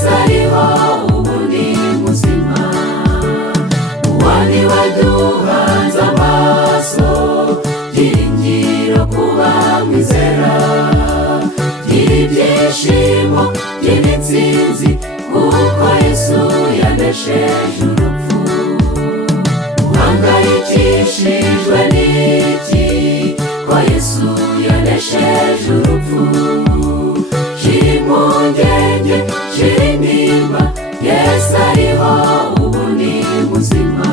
Yesu ariho ubu ni muzima. Uwani waduhanze amaso, byiringiro kuba mwizera, ibyishimo by'intsinzi kuko Yesu yanesheje urupfu. Uhangayikishijwe n'iki ko Yesu yanesheje urupfu? Shira impungenge, shira intimba, Yesu ariho ubu ni muzima.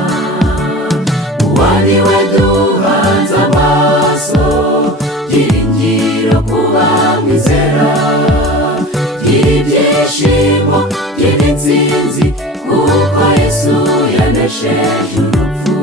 Uwani waduhanze amaso, byiringiro kuba mwizera, ibyishimo by'intsinzi kuko Yesu yanesheje urupfu.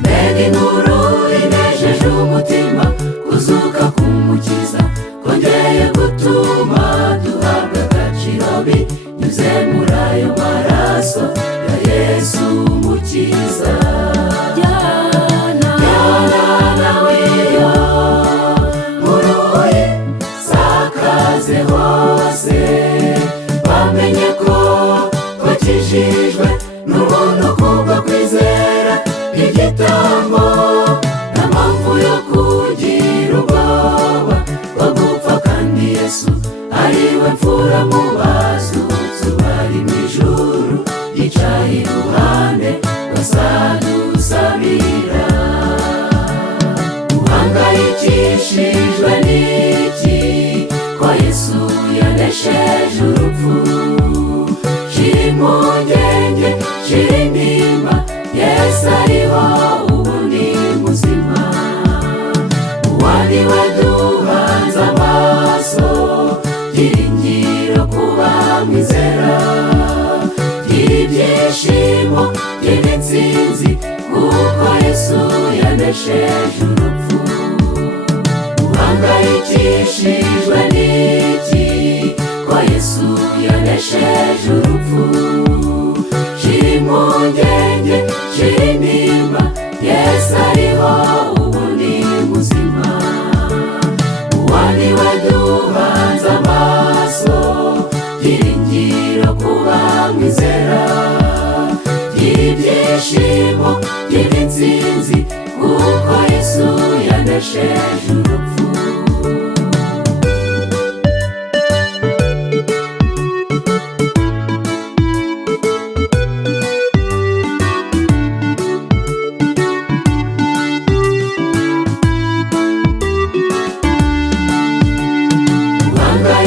Mbega inkuru inejeje umutima, kuzuka k'Umukiza kongeye gutuma duhabwa agaciro binyuze muri ayo maraso ya Yesu Umukiza. Jyana nawe iyo nkuru isakaze hose, bamenye ko twakijijwe n'ubuntu kubwo kwizera igitambo, nta mpamvu yo kugira ubwoba bwo gupfa, kandi Yesu ariwe mfura mu bazutse, bari mu ijuru yicaye iruhande basadusabira. Uhangayikishijwe n'iki ko Yesu yanesheje urupfu? Shira impungenge, shira intimba, Yesu ariho ubu ni muzima. Uwani waduhanze amaso, byiringiro kuba mwizera, ibyishimo by'intsinzi kuko Yesu yanesheje urupfu. Uhangayikishijwe n'iki ko Yesu yanesheje urupfu? Shira impungenge, shira intimba, Yesu ariho ubu ni muzima. Uwani waduhanze amaso, byiringiro kuba mwizera, ibyishimo by'intsinzi kuko Yesu yanesheje urupfu.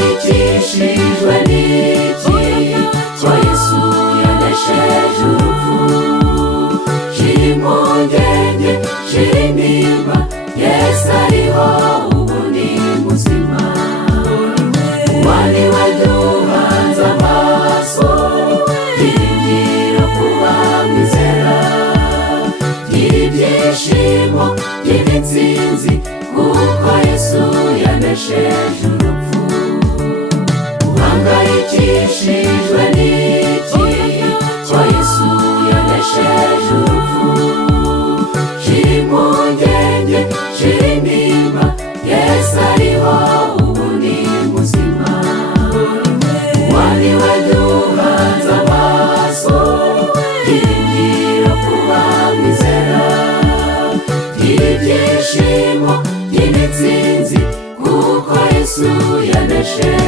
Uhangayikishijwe n'iki ko Yesu yanesheje urupfu? Shira impungenge, shira intimba, Yesu ariho ubu ni muzima. Uwani waduhanze amaso, byiringiro kuba mwizera, ibyishimo by'intsinzi kuko Yesu yanesheje urupfu. Uhangayikishijwe n'iki ko Yesu yanesheje urupfu? Shira impungenge, shira intimba, Yesu ariho ubu ni muzima. Uwani waduhanze amaso, byiringiro kuba mwizera, ibyishimo by'intsinzi kuko Yesu yanesheje